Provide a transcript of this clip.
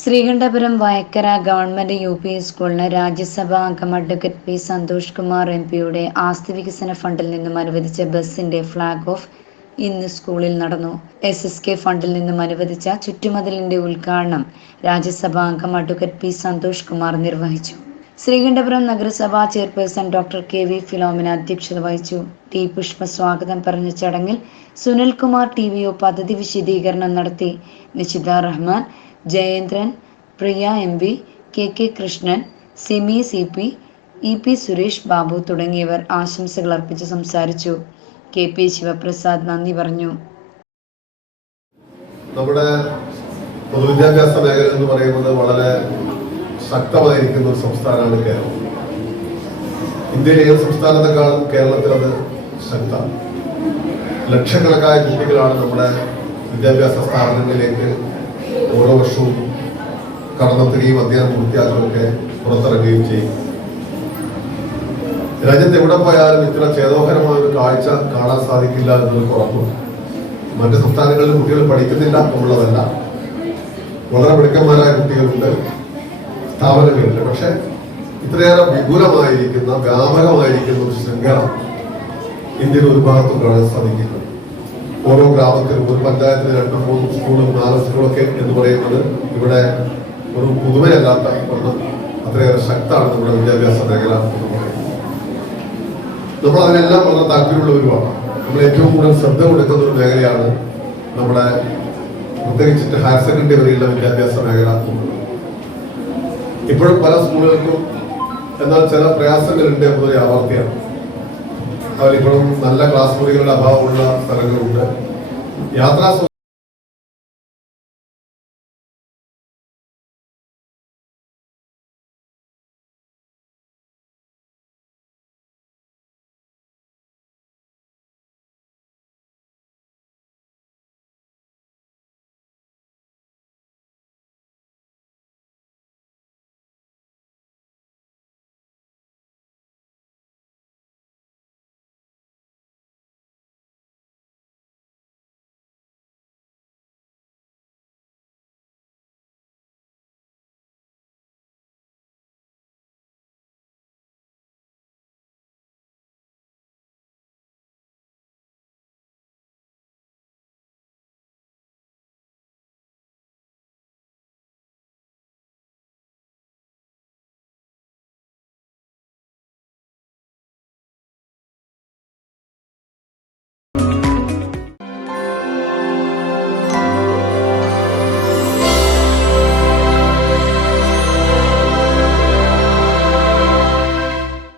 Sreekandapuram Vayakkara government U P സ്കൂളിന് രാജ്യസഭാ അംഗം advocate P Santhosh Kumar M പിയുടെ ആസ്തി വികസന ഫണ്ടിൽ നിന്നും അനുവദിച്ച ബസിന്റെ ഫ്ളാഗ് ഓഫ് ഇന്ന് സ്കൂളിൽ നടന്നു. എസ് എസ് കെ ഫണ്ടിൽ നിന്നും അനുവദിച്ച ചുറ്റുമതിലിന്റെ ഉദ്ഘാടനം രാജ്യസഭാ അംഗം അഡ്വക്കേറ്റ് പി സന്തോഷ് കുമാർ നിർവഹിച്ചു. ശ്രീകണ്ഠപുരം നഗരസഭാ chairperson doctor K V Philomina അധ്യക്ഷത വഹിച്ചു. ടി പുഷ്പ സ്വാഗതം പറഞ്ഞ ചടങ്ങിൽ സുനിൽകുമാർ ടി വി ഒ പദ്ധതി വിശദീകരണം നടത്തി. Nishitha Rahman Jayendran Priya M V K K Krishnan Simi C P E P Suresh Babu തുടങ്ങിയവർ ആശംസകൾ അർപ്പിച്ച് സംസാരിച്ചു. കെ പി ശിവപ്രസാദ് നന്ദി പറഞ്ഞു. നമ്മുടെ പൊതുവിദ്യാഭ്യാസ മേഖല എന്ന് പറയുന്നത് വളരെ ശക്തമായിരിക്കുന്ന ഒരു സംസ്ഥാനമാണ് കേരളം. ഇന്ത്യയിലെ ഏത് സംസ്ഥാനത്തെക്കാളും കേരളത്തിൽ അത് ശക്തമാണ്? ലക്ഷക്കണക്കായ കുട്ടികളാണ് നമ്മുടെ വിദ്യാഭ്യാസ സ്ഥാപനങ്ങളിലേക്ക് ഓരോ വർഷവും കടന്നെത്തുകയും അധ്യയനം പൂർത്തിയാക്കുകയൊക്കെ പുറത്തിറങ്ങുകയും ചെയ്യും. രാജ്യത്ത് എവിടെ പോയാലും ഇത്ര ചേതോഹരമായ ഒരു കാഴ്ച കാണാൻ സാധിക്കില്ല എന്നൊരു ഉറപ്പുണ്ട് മറ്റ് സംസ്ഥാനങ്ങളിൽ കുട്ടികൾ പഠിക്കുന്നില്ല എന്നുള്ളതല്ല. വളരെ മിടുക്കന്മാരായ കുട്ടികളുണ്ട്. സ്ഥാപനങ്ങളുണ്ട്. പക്ഷെ ഇത്രയേറെ വിപുലമായിരിക്കുന്ന വ്യാപകമായിരിക്കുന്ന ഒരു ശൃംഖല ഇന്ത്യയിൽ ഒരു ഭാഗത്തും കാണാൻ സാധിക്കില്ല. ഓരോ ഗ്രാമത്തിലും ഒരു പഞ്ചായത്തിൽ രണ്ടും മൂന്നും സ്കൂളും നാല് സ്കൂളൊക്കെ എന്ന് പറയുന്നത് ഇവിടെ ഒരു പുതുമയല്ലാത്ത ഒന്ന് അത്രയേറെ ശക്തമാണ് നമ്മുടെ വിദ്യാഭ്യാസ മേഖല നമ്മൾ അതിനെല്ലാം വളരെ താല്പര്യമുള്ളവരുമാണ്. നമ്മൾ ഏറ്റവും കൂടുതൽ ശ്രദ്ധ കൊടുക്കുന്ന ഒരു മേഖലയാണ് നമ്മുടെ പ്രത്യേകിച്ചിട്ട് ഹയർ സെക്കൻഡറി വരെയുള്ള വിദ്യാഭ്യാസ മേഖല. ഇപ്പോഴും പല സ്കൂളുകൾക്കും എന്നാൽ ചില പ്രയാസങ്ങളുണ്ട് എന്നൊരു യാഥാർത്ഥ്യമാണ്. അവരിപ്പോഴും നല്ല ക്ലാസ് മുറികളുടെ അഭാവമുള്ള സ്ഥലങ്ങളുണ്ട്. യാത്രാ